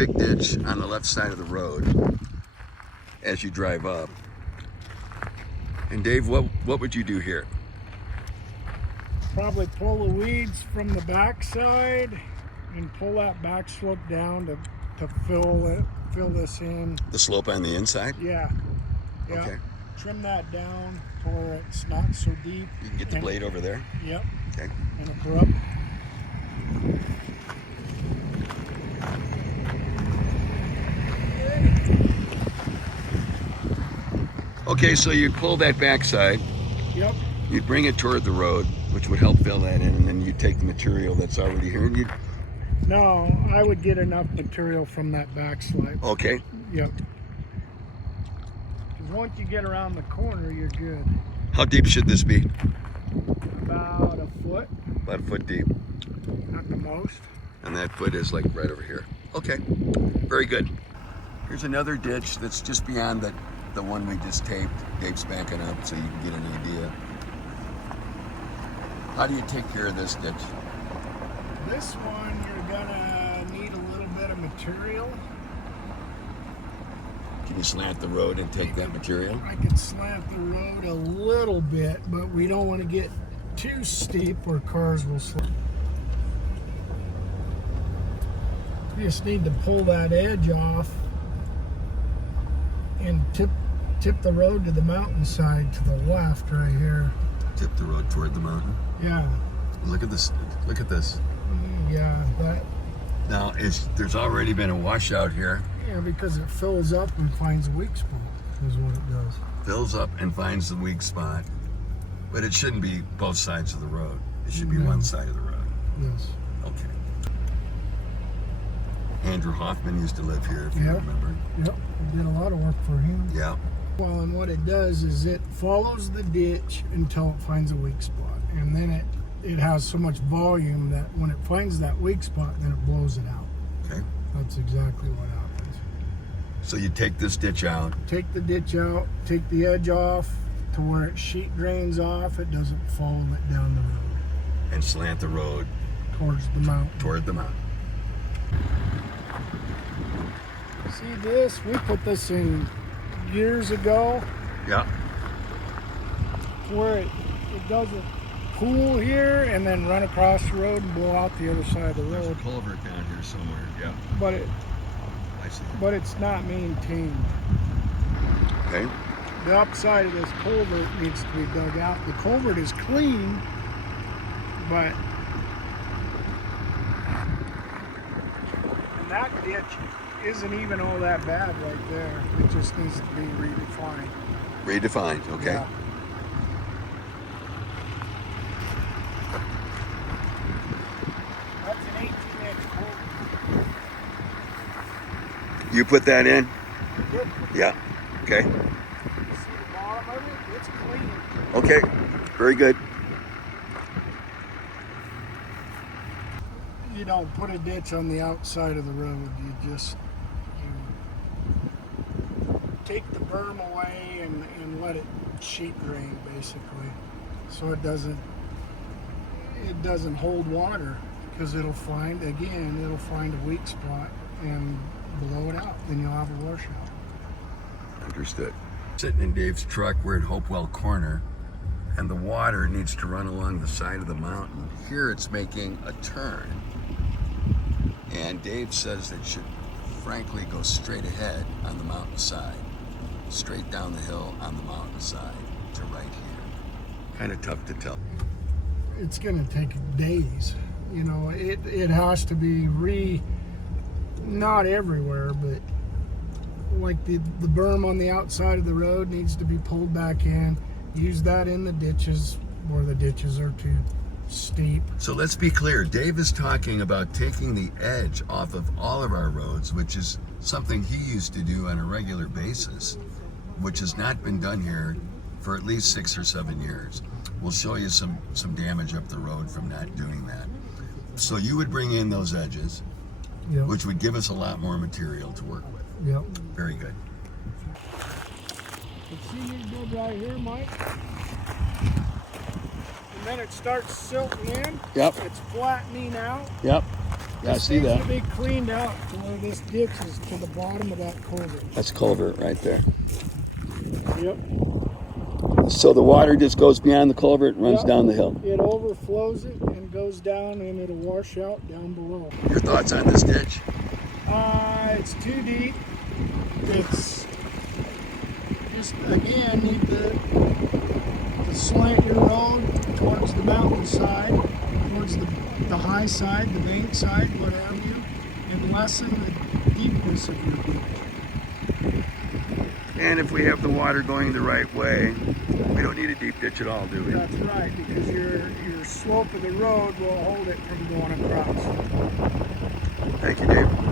Big ditch on the left side of the road as you drive up. And Dave, what would you do here? Probably pull the weeds from the backside and pull that back slope down to fill this in. The slope on the inside? Yeah. Okay. Trim that down to where it's not so deep. You can get the blade over there? Yep. Okay. And a brook. Okay, so you pull that backside. Yep. You'd bring it toward the road, which would help fill that in, and then you take the material that's already here and you. No, I would get enough material from that backslide. Okay. Yep. Because once you get around the corner, you're good. How deep should this be? About a foot. About a foot deep. At the most. And that foot is like right over here. Okay, very good. Here's another ditch that's just beyond the one we just taped. Dave's backing up so you can get an idea. How do you take care of this ditch? This one, you're gonna need a little bit of material. Can you slant the road and take that material? I can slant the road a little bit, but we don't want to get too steep where cars will slip. You just need to pull that edge off and tip the road to the mountainside to the left right here. Tip the road toward the mountain. Yeah. Look at this. Look at this. Yeah, that. Now, there's already been a washout here. Yeah, because it fills up and finds a weak spot, is what it does. Fills up and finds the weak spot. But it shouldn't be both sides of the road. It should be one side of the road. Yes. Okay. Andrew Hoffman used to live here, if you remember. Yep, we did a lot of work for him. Yeah. Well, and what it does is it follows the ditch until it finds a weak spot. And then it has so much volume that when it finds that weak spot, then it blows it out. Okay. That's exactly what happens. So you take this ditch out. Take the ditch out, take the edge off to where it sheet drains off. It doesn't follow it down the road. And slant the road. Towards the mountain. Toward the mountain. See this? We put this in years ago. Yeah. Where it doesn't pool here and then run across the road and blow out the other side of the road. There's a culvert down here somewhere. Yeah. I see. But it's not maintained. Okay. The upside of this culvert needs to be dug out. The culvert is clean, but and that ditch isn't even all that bad right there. It just needs to be redefined. Redefined, okay. Yeah. That's an 18-inch culvert. You put that in? Yep. Yeah. Okay. You see the bottom of it? It's clean. Okay. Very good. You don't put a ditch on the outside of the road. You just take the berm away and let it sheet drain basically, so it doesn't hold water, because it'll find a weak spot and blow it out. Then you'll have a washout. Understood. Sitting in Dave's truck, we're at Hopewell Corner, and the water needs to run along the side of the mountain. Here it's making a turn, and Dave says it should frankly go straight ahead on the mountainside, straight down the hill on the mountainside to right here. Kind of tough to tell. It's going to take days. You know, it has to be not everywhere, but like the berm on the outside of the road needs to be pulled back in. Use that in the ditches where the ditches are too steep. So let's be clear. Dave is talking about taking the edge off of all of our roads, which is something he used to do on a regular basis, which has not been done here for at least 6 or 7 years. We'll show you some damage up the road from not doing that. So you would bring in those edges, Yep. which would give us a lot more material to work with. Yep. Very good. See these beds right here, Mike? And then it starts silting in. Yep. It's flattening out. Yep. Yeah, I This see needs that. to be cleaned out to where this ditch is to the bottom of that culvert. That's culvert right there. Yep. So the water just goes beyond the culvert and runs Yep. down the hill. It overflows it and goes down, and it'll wash out down below. Your thoughts on this ditch? It's too deep. It's just, again, need to slant your road towards the mountainside, towards the high side, the bank side, what have you, and lessen the deepness of your ditch. And if we have the water going the right way, we don't need a deep ditch at all, do we? That's right, because your slope of the road will hold it from going across. Thank you, Dave.